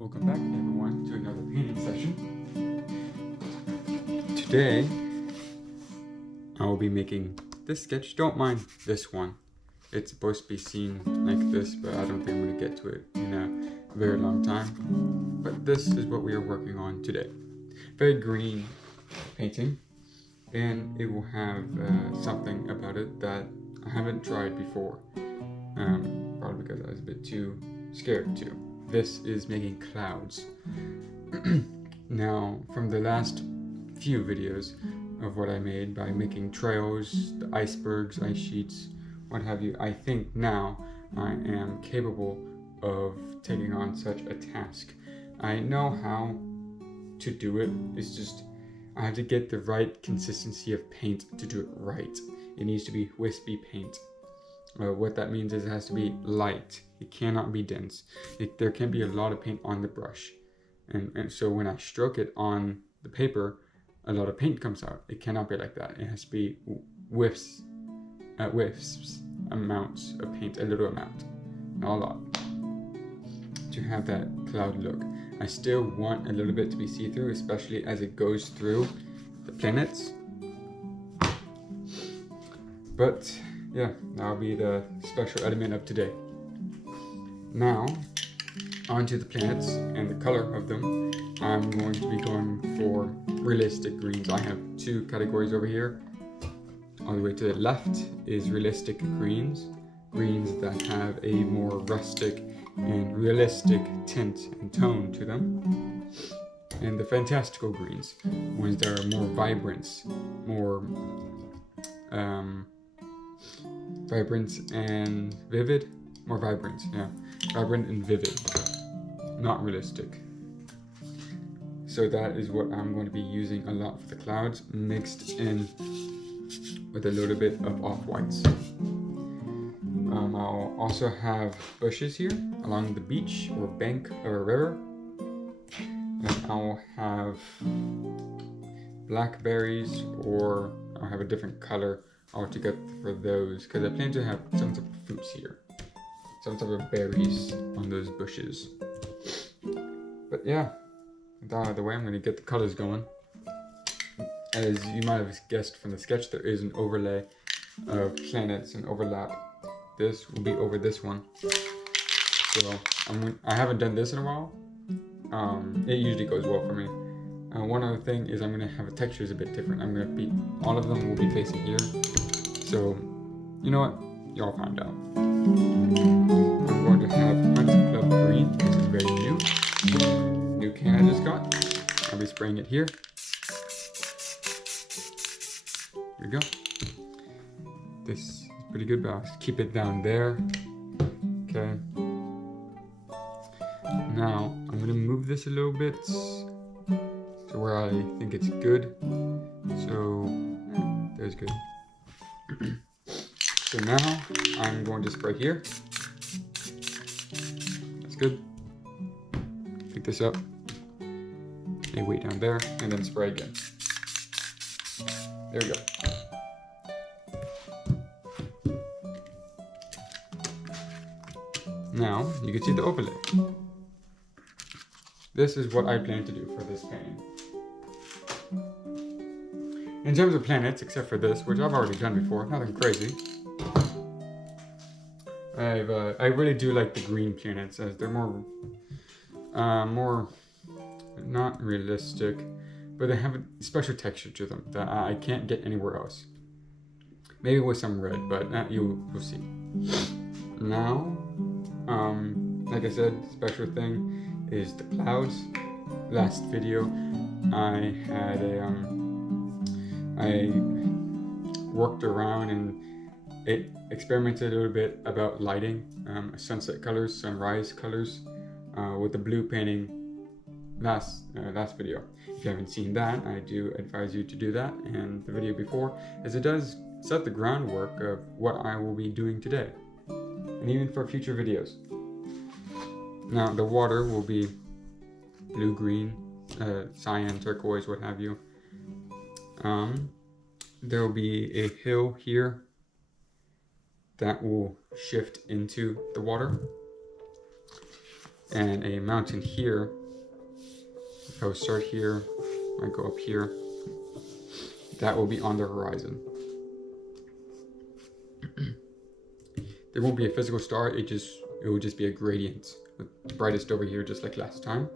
Welcome back everyone to another painting session. Today I will be making this sketch. Don't mind this one. It's supposed to be seen like this, but I don't think I'm going to get to it in a very long time. But this is what we are working on today. Very green painting, and it will have something about it that I haven't tried before. Probably because I was a bit too scared to. This is making clouds. Now, from the last few videos of what I made by making trails, the icebergs, ice sheets, what have you, I think now I am capable of taking on such a task. I know how to do it. It's just I have to get the right consistency of paint to do it right. It needs to be wispy paint. What that means is it has to be light. It cannot be dense. There can be a lot of paint on the brush. And so when I stroke it on the paper, a lot of paint comes out. It cannot be like that. It has to be whiffs, amounts of paint, a little amount, not a lot, to have that cloud look. I still want a little bit to be see-through, especially as it goes through the planets. But yeah, that'll be the special element of today. Now, onto the planets and the color of them. I'm going to be going for realistic greens. I have two categories over here. All the way to the left is realistic greens. Greens that have a more rustic and realistic tint and tone to them. And the fantastical greens, ones that are more vibrant, more vibrant and vivid. More vibrant, yeah. Vibrant and vivid, not realistic. So that is what I'm going to be using a lot for the clouds, mixed in with a little bit of off-whites. I'll also have bushes here along the beach or bank of a river. And I'll have blackberries, or I'll have a different color altogether for those, because I plan to have some type of fruits here, some type of berries on those bushes. But yeah, with that out of the way, I'm going to get the colors going. As you might have guessed from the sketch, there is an overlay of planets and overlap. This will be over this one. So I haven't done this in a while. It usually goes well for me. One other thing is I'm going to have a texture is a bit different. All of them will be facing here. So, you know what? Y'all find out. I'm going to have Hunt Club Green. This is very new can I just got. I'll be spraying it here. Here we go. This is pretty good, but I'll keep it down there. Okay. Now, I'm going to move this a little bit to where I think it's good. So, there's good. So now, I'm going to spray here. That's good. Pick this up. And wait down there, and then spray again. There we go. Now, you can see the overlay. This is what I plan to do for this painting. In terms of planets, except for this, which I've already done before, nothing crazy. I really do like the green planets, as they're more not realistic, but they have a special texture to them that I can't get anywhere else. Maybe with some red, but you'll see. Now, like I said, special thing is the clouds. Last video, I had I worked around and experimented a little bit about lighting, sunset colors, sunrise colors, with the blue painting last video. If you haven't seen that, I do advise you to do that, and the video before, as it does set the groundwork of what I will be doing today, and even for future videos. Now, the water will be blue, green, cyan, turquoise, what have you. There will be a hill here that will shift into the water. and a mountain here. If I start here, I go up here. That will be on the horizon. There won't be a physical star, it will just be a gradient. The brightest over here, just like last time.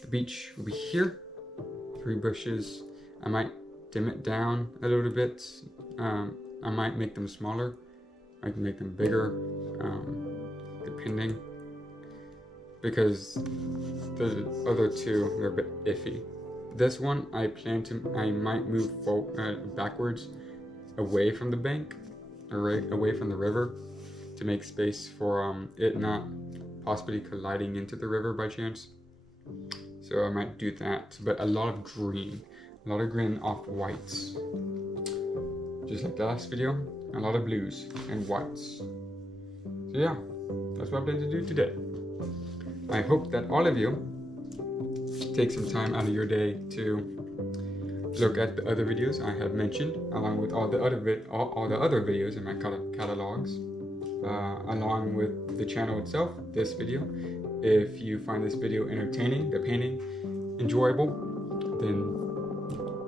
The beach will be here. 3 bushes. I might dim it down a little bit. I might make them smaller. I can make them bigger, depending. Because the other 2, they're a bit iffy. This one, I might move backwards away from the bank, or away from the river, to make space for it not possibly colliding into the river by chance. So I might do that, but a lot of green off whites. Just like the last video, a lot of blues and whites. So yeah, that's what I plan to do today. I hope that all of you take some time out of your day to look at the other videos I have mentioned, along with all the other videos in my catalogs, along with the channel itself, this video. If you find this video entertaining, the painting enjoyable, then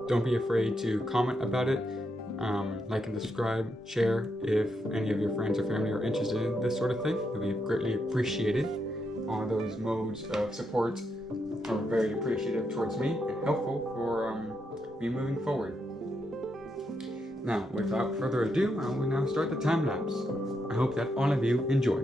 don't be afraid to comment about it, like and subscribe, share if any of your friends or family are interested in this sort of thing. It will be greatly appreciated. All those modes of support are very appreciative towards me and helpful for me moving forward. Now, without further ado, I will now start the time lapse. I hope that all of you enjoy.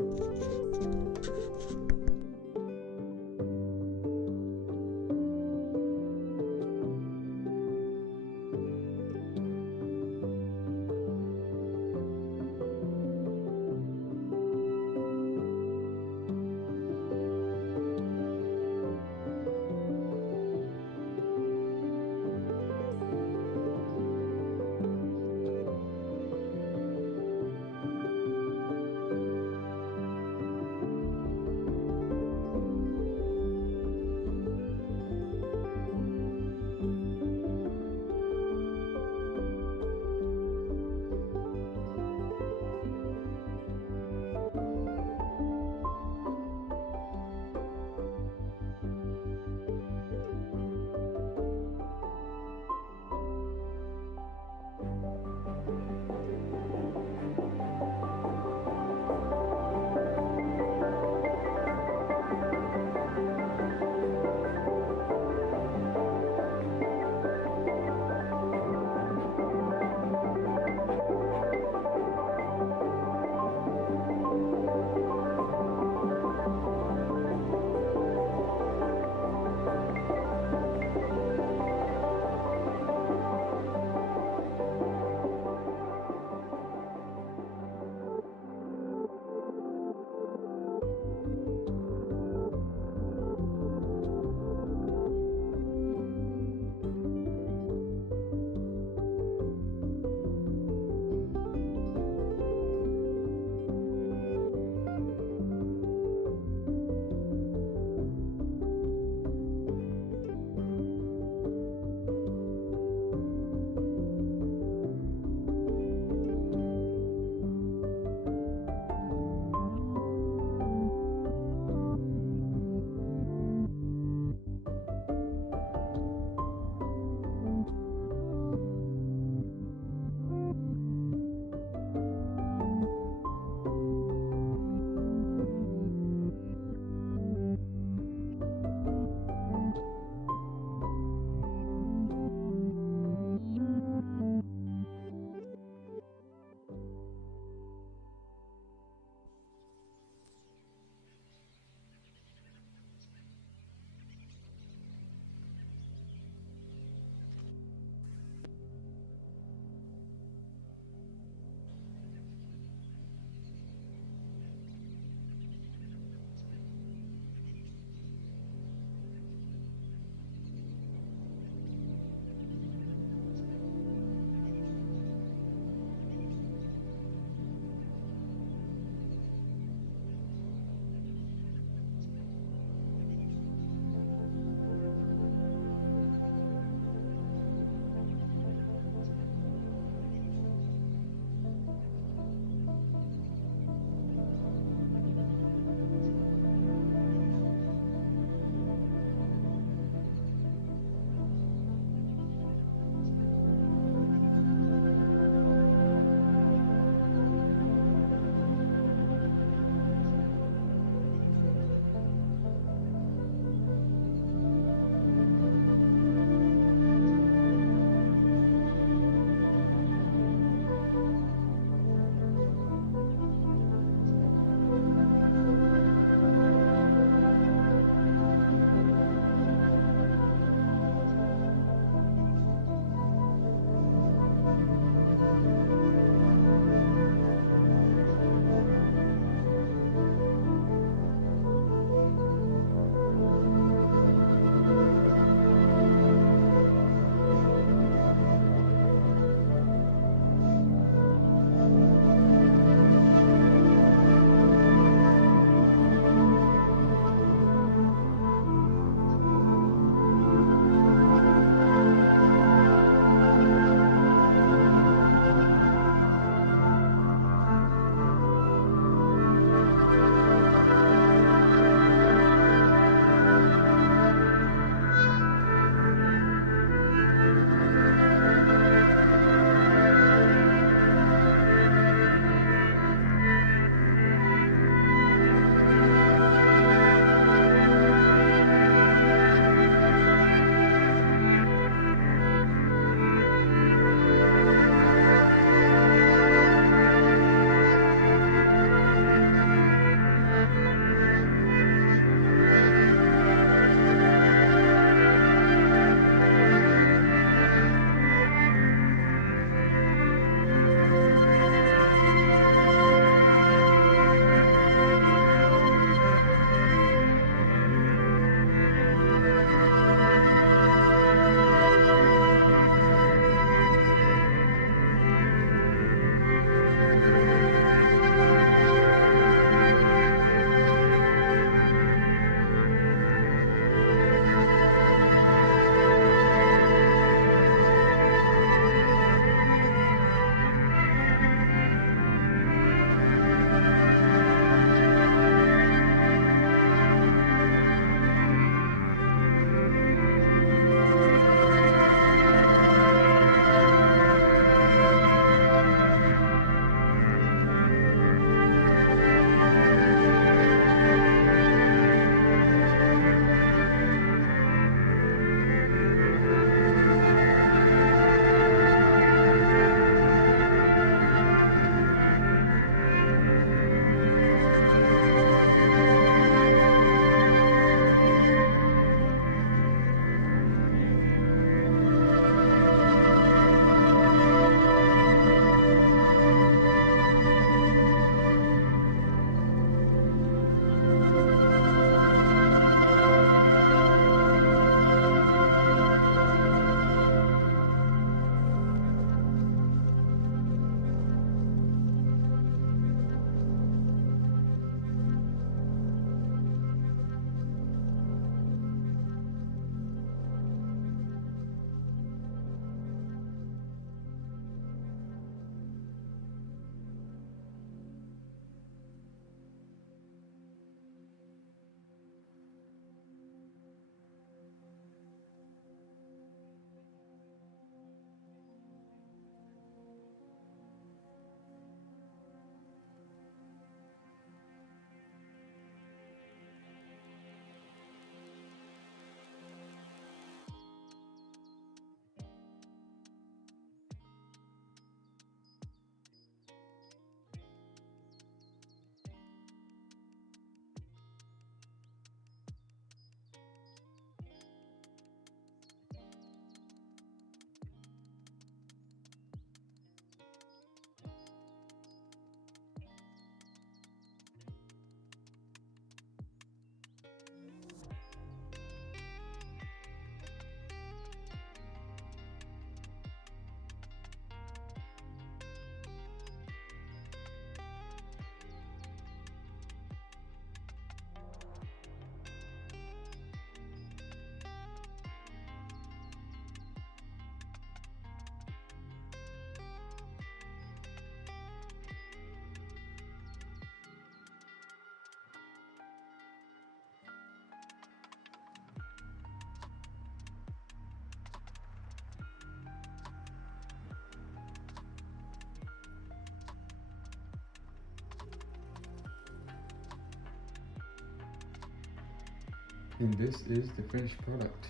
And this is the finished product.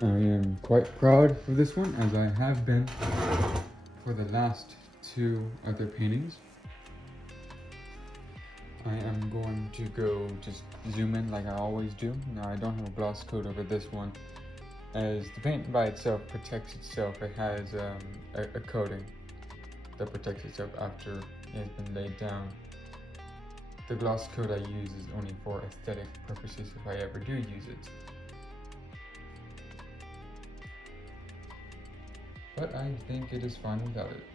I am quite proud of this one, as I have been for the last 2 other paintings. I am going to go just zoom in like I always do. Now I don't have a gloss coat over this one, as the paint by itself protects itself. It has a coating that protects itself after it's been laid down. The gloss coat I use is only for aesthetic purposes if I ever do use it. But I think it is fine without it.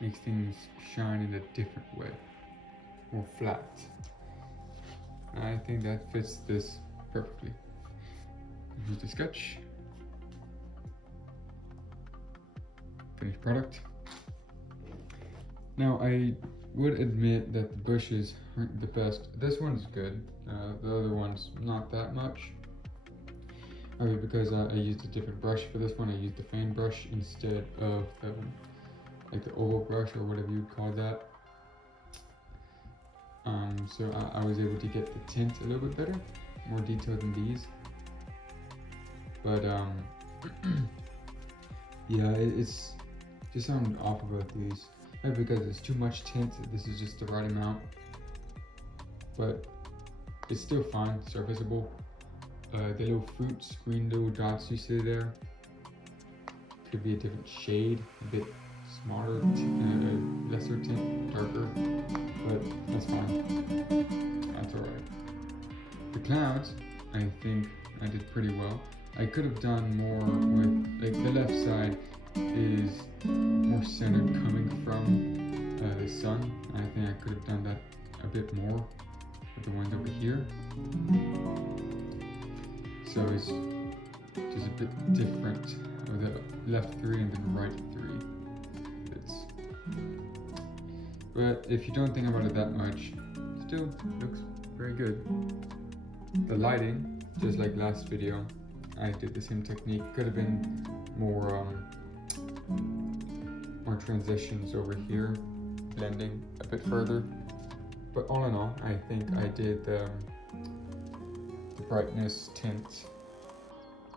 Makes things shine in a different way, more flat. I think that fits this perfectly. Here's the sketch. Finished product. Now I would admit that the bushes aren't the best. This one's good. The other one's not that much. Because I used a different brush for this one. I used the fan brush instead of the oval brush, or whatever you'd call that. So I was able to get the tint a little bit better, more detailed than these. But yeah, it's just something off about these. Not because it's too much tint. This is just the right amount, but it's still fine, serviceable. The little fruits, green little dots you see there, could be a different shade, a bit smaller, lesser tint, darker, but that's fine. That's alright. The clouds, I think I did pretty well. I could have done more with, like, the left side is more centered coming from the sun. I think I could have done that a bit more with the ones over here. So it's just a bit different of the left 3 and then right 3 bits. But if you don't think about it that much, it still looks very good. The lighting, just like last video, I did the same technique. Could have been more transitions over here, blending a bit further. But all in all, I think I did the brightness tint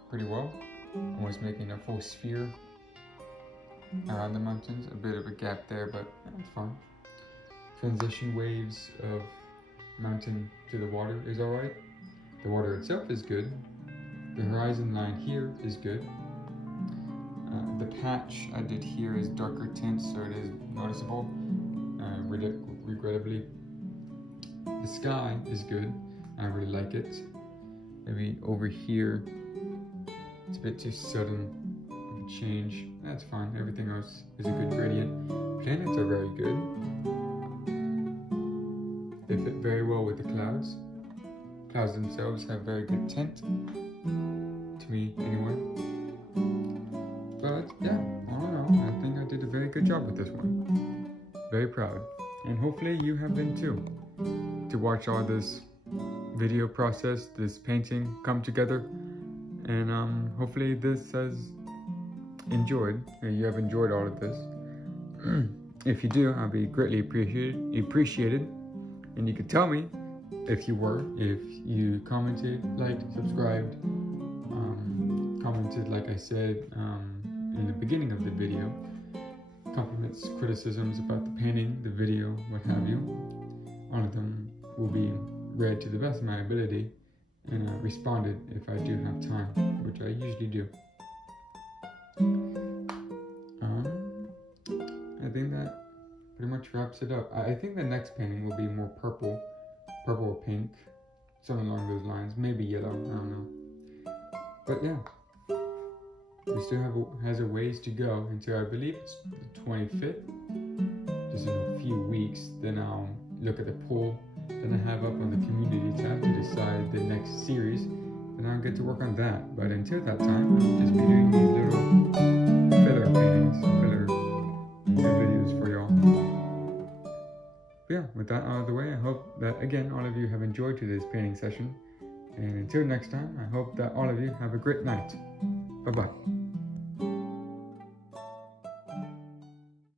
pretty well. Almost making a full sphere around the mountains. A bit of a gap there, but that's fine. Transition waves of mountain to the water is alright. The water itself is good. The horizon line here is good. The patch I did here is darker tint, so it is noticeable, regrettably. The sky is good. I really like it. Maybe over here, it's a bit too sudden of a change. That's fine. Everything else is a good gradient. Planets are very good. They fit very well with the clouds. Clouds themselves have very good tint, to me anyway. But yeah, all in all, I think I did a very good job with this one. Very proud. And hopefully you have been too. To watch all this video process, this painting come together, and hopefully this has enjoyed, or you have enjoyed all of this. If you do, I'll be greatly appreciated, and you could tell me if you commented, liked, subscribed, commented like I said in the beginning of the video, compliments, criticisms about the painting, the video, what have you. All of them will be read to the best of my ability and responded if I do have time, which I usually do. I think that pretty much wraps it up. I think the next painting will be more purple or pink, something along those lines, maybe yellow, I don't know. But yeah, we still has a ways to go until I believe it's the 25th, just in a few weeks. Then I'll look at the poll that I have up on the community tab to decide the next series, and I'll get to work on that. But until that time, I'll just be doing these little filler paintings, filler videos for y'all. Yeah, with that out of the way, I hope that again all of you have enjoyed today's painting session, and until next time, I hope that all of you have a great night. Bye bye.